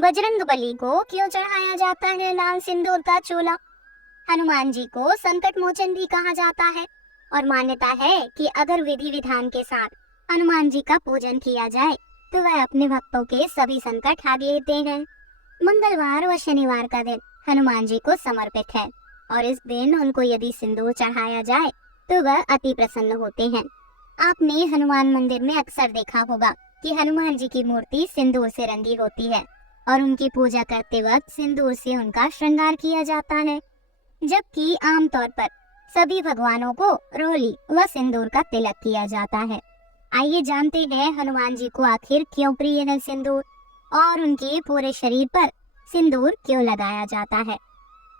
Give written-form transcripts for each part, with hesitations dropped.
बजरंगबली को क्यों चढ़ाया जाता है लाल सिंदूर का चोला? हनुमान जी को संकट मोचन भी कहा जाता है और मान्यता है कि अगर विधि विधान के साथ हनुमान जी का पूजन किया जाए तो वह अपने भक्तों के सभी संकट हटा देते हैं। मंगलवार व शनिवार का दिन हनुमान जी को समर्पित है और इस दिन उनको यदि सिंदूर चढ़ाया जाए तो वह अति प्रसन्न होते हैं। आपने हनुमान मंदिर में अक्सर देखा होगा कि हनुमान जी की मूर्ति सिंदूर से रंगी होती है और उनकी पूजा करते वक्त सिंदूर से उनका श्रृंगार किया जाता है, जबकि आमतौर पर सभी भगवानों को रोली व सिंदूर का तिलक किया जाता है। आइए जानते हैं हनुमान जी को आखिर क्यों प्रिय है सिंदूर और उनके पूरे शरीर पर सिंदूर क्यों लगाया जाता है।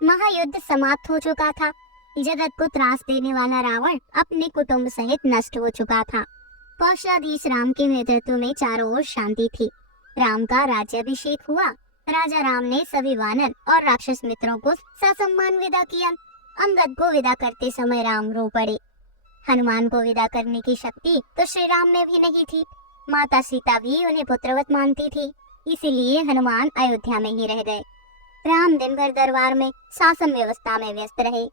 महायुद्ध समाप्त हो चुका था। जगत को त्रास देने वाला रावण अपने कुटुंब सहित नष्ट हो चुका था। कौशलाधीश राम के नेतृत्व में चारों ओर शांति थी। राम का राज्याभिषेक हुआ। राजा राम ने सभी वानर और राक्षस मित्रों को ससम्मान विदा किया। अंगद को विदा करते समय राम रो पड़े। हनुमान को विदा करने की शक्ति तो श्री राम में भी नहीं थी। माता सीता भी उन्हें पुत्रवत मानती थी, इसीलिए हनुमान अयोध्या में ही रह गए। राम दिन भर दरबार में शासन व्यवस्था में व्यस्त रहे।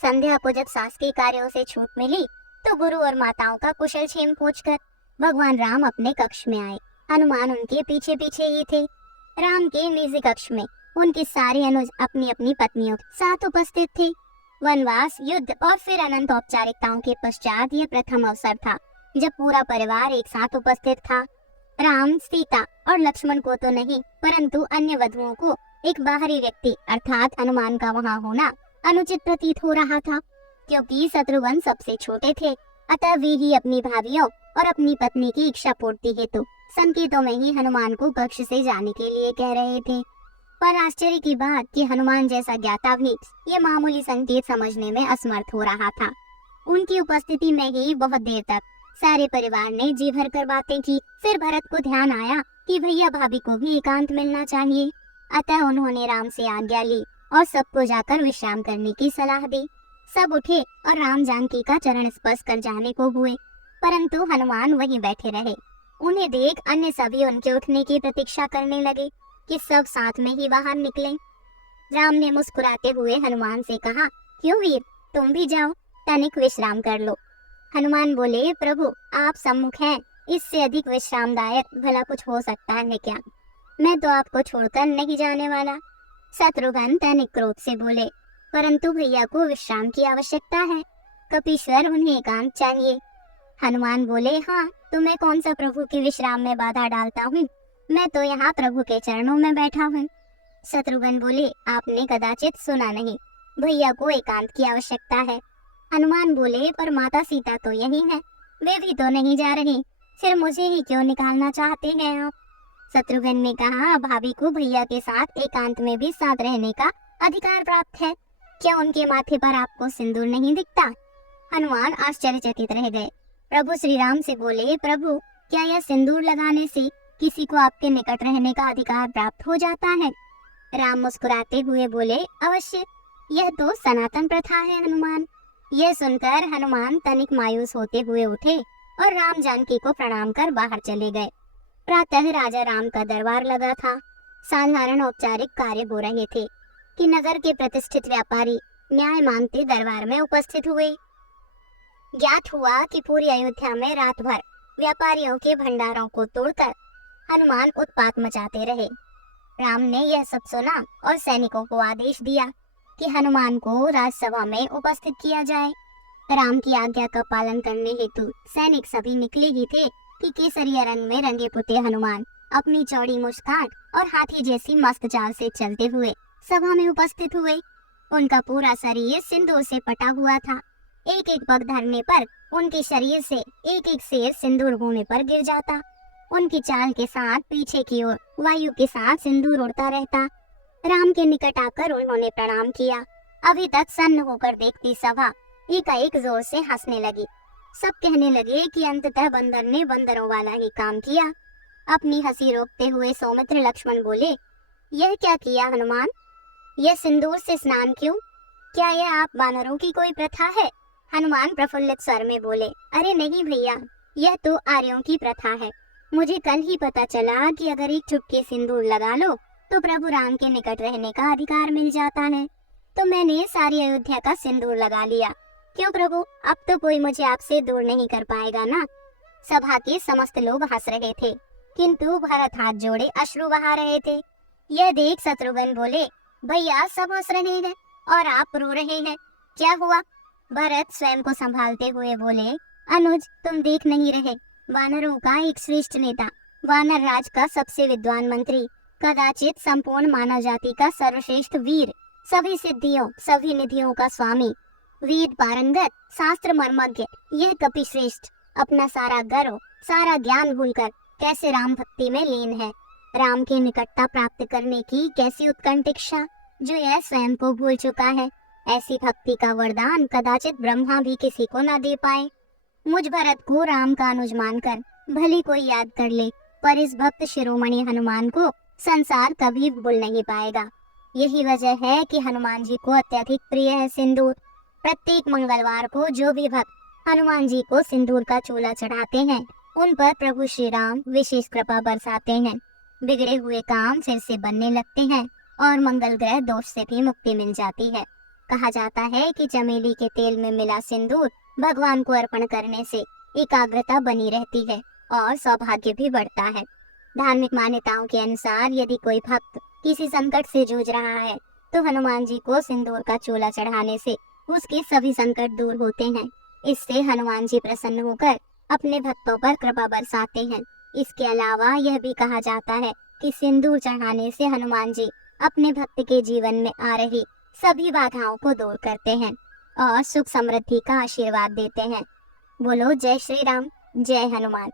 संध्या को जब शासकीय कार्यों से छूट मिली तो गुरु और माताओं का कुशल क्षेम पूछकर भगवान राम अपने कक्ष में आए। हनुमान उनके पीछे पीछे ही थे। राम के निजी कक्ष में उनके सारे अनुज अपनी अपनी पत्नियों के साथ उपस्थित थे। वनवास, युद्ध और फिर अनंत औपचारिकताओं के पश्चात यह प्रथम अवसर था जब पूरा परिवार एक साथ उपस्थित था। राम, सीता और लक्ष्मण को तो नहीं, परंतु अन्य वधुओं को एक बाहरी व्यक्ति अर्थात हनुमान का वहां होना अनुचित प्रतीत हो रहा था, क्योंकि शत्रुघ्न सबसे छोटे थे। अतः वे ही अपनी भाभियों और अपनी पत्नी की इच्छा पूर्ति हेतु संकेतों में ही हनुमान को कक्ष से जाने के लिए कह रहे थे। पर आश्चर्य की बात कि हनुमान जैसा ज्ञाता भी ये मामूली संकेत समझने में असमर्थ हो रहा था। उनकी उपस्थिति में ही बहुत देर तक सारे परिवार ने जी भर कर बातें की। फिर भरत को ध्यान आया कि भैया भाभी को भी एकांत मिलना चाहिए। अतः उन्होंने राम से आज्ञा ली और सबको जाकर विश्राम करने की सलाह दी। सब उठे और राम जानकी का चरण स्पर्श कर जाने को हुए, परंतु हनुमान वहीं बैठे रहे। उन्हें देख अन्य सभी उनके उठने की प्रतीक्षा करने लगे कि सब साथ में ही बाहर निकले। राम ने मुस्कुराते हुए हनुमान से कहा, क्यों वीर, तुम भी जाओ, तनिक विश्राम कर लो। हनुमान बोले, प्रभु आप सम्मुख हैं, इससे अधिक विश्रामदायक भला कुछ हो सकता है क्या? मैं तो आपको छोड़कर नहीं जाने वाला। शत्रुघ्न तनिक क्रोध से बोले, परंतु भैया को विश्राम की आवश्यकता है, कपीश्वर उन्हें एकांत चाहिए। हनुमान बोले, हाँ, तो मैं कौन सा प्रभु के विश्राम में बाधा डालता हूँ, मैं तो यहाँ प्रभु के चरणों में बैठा हूँ। शत्रुघ्न बोले, आपने कदाचित सुना नहीं, भैया को एकांत की आवश्यकता है। हनुमान बोले, पर माता सीता तो यही है, वे भी तो नहीं जा रही, फिर मुझे ही क्यों निकालना चाहते हैं आप? शत्रुघ्न ने कहा, भाभी को भैया के साथ एकांत में भी साथ रहने का अधिकार प्राप्त है, क्या उनके माथे पर आपको सिंदूर नहीं दिखता? हनुमान आश्चर्यचकित रह गए। प्रभु श्री राम से बोले, प्रभु क्या यह सिंदूर लगाने से किसी को आपके निकट रहने का अधिकार प्राप्त हो जाता है? राम मुस्कुराते हुए बोले, अवश्य, यह तो सनातन प्रथा है हनुमान। यह सुनकर हनुमान तनिक मायूस होते हुए उठे और राम जानकी को प्रणाम कर बाहर चले गए। प्रातः राजा राम का दरबार लगा था। साधारण औपचारिक कार्य हो रहे थे कि नगर के प्रतिष्ठित व्यापारी न्याय मांगते दरबार में उपस्थित हुए। ज्ञात हुआ कि पूरी अयोध्या में रात भर व्यापारियों के भंडारों को तोड़कर हनुमान उत्पात मचाते रहे। राम ने यह सब सुना और सैनिकों को आदेश दिया कि हनुमान को राजसभा में उपस्थित किया जाए। राम की आज्ञा का पालन करने हेतु सैनिक सभी निकले ही थे कि केसरिया रंग में रंगे पुते हनुमान अपनी चौड़ी मुस्कान और हाथी जैसी मस्त चाल से चलते हुए सभा में उपस्थित हुए। उनका पूरा शरीर सिंदूर से पटा हुआ था। एक एक पग धरने पर उनके शरीर से एक एक शेर सिंदूर भूमि पर गिर जाता। उनकी चाल के साथ पीछे की ओर वायु के साथ सिंदूर उड़ता रहता। राम के निकट आकर उन्होंने प्रणाम किया। अभी तक सन्न होकर देखती सभा एकाएक जोर से हंसने लगी। सब कहने लगे कि अंततः बंदर ने बंदरों वाला ही काम किया। अपनी हंसी रोकते हुए सौमित्र लक्ष्मण बोले, यह क्या किया हनुमान? यह सिंदूर से स्नान क्यों? क्या यह आप वानरों की कोई प्रथा है? हनुमान प्रफुल्लित स्वर में बोले, अरे नहीं भैया, यह तो आर्यों की प्रथा है। मुझे कल ही पता चला कि अगर एक चुटकी सिंदूर लगा लो तो प्रभु राम के निकट रहने का अधिकार मिल जाता है। तो मैंने सारी अयोध्या का सिंदूर लगा लिया। क्यों प्रभु, अब तो कोई मुझे आपसे दूर नहीं कर पाएगा ना। सभा के समस्त लोग हंस रहे थे, किंतु भरत हाथ जोड़े अश्रु बहा रहे थे। यह देख शत्रुघ्न बोले, भैया सब हंस रहे हैं और आप रो रहे हैं, क्या हुआ? भरत स्वयं को संभालते हुए बोले, अनुज तुम देख नहीं रहे, वानरों का एक श्रेष्ठ नेता, वानर राज का सबसे विद्वान मंत्री, कदाचित संपूर्ण मानव जाति का सर्वश्रेष्ठ वीर, सभी सिद्धियों सभी निधियों का स्वामी, वेद पारंगत, शास्त्र मर्मज्ञ, यह कपिश्रेष्ठ अपना सारा गर्व सारा ज्ञान भूलकर कैसे राम भक्ति में लीन है। राम की निकटता प्राप्त करने की कैसी उत्कंठ इच्छा, जो यह स्वयं को भूल चुका है। ऐसी भक्ति का वरदान कदाचित ब्रह्मा भी किसी को न दे पाए। मुझ भरत को राम का अनुज मानकर भली कोई याद कर ले, पर इस भक्त शिरोमणि हनुमान को संसार कभी भूल नहीं पाएगा। यही वजह है कि हनुमान जी को अत्यधिक प्रिय है सिंदूर। प्रत्येक मंगलवार को जो भी भक्त हनुमान जी को सिंदूर का चूल्हा चढ़ाते हैं, उन पर प्रभु श्री राम विशेष कृपा बरसाते हैं। बिगड़े हुए काम फिर से बनने लगते हैं और मंगल ग्रह दोष से भी मुक्ति मिल जाती है। कहा जाता है कि चमेली के तेल में मिला सिंदूर भगवान को अर्पण करने से एकाग्रता बनी रहती है और सौभाग्य भी बढ़ता है। धार्मिक मान्यताओं के अनुसार यदि कोई भक्त किसी संकट से जूझ रहा है, तो हनुमान जी को सिंदूर का चूल्हा चढ़ाने से उसके सभी संकट दूर होते हैं। इससे हनुमान जी प्रसन्न होकर अपने भक्तों पर कृपा बरसाते हैं। इसके अलावा यह भी कहा जाता है कि सिंदूर चढ़ाने से हनुमान जी अपने भक्त के जीवन में आ रही सभी बाधाओं को दूर करते हैं और सुख समृद्धि का आशीर्वाद देते हैं। बोलो जय श्री राम, जय हनुमान।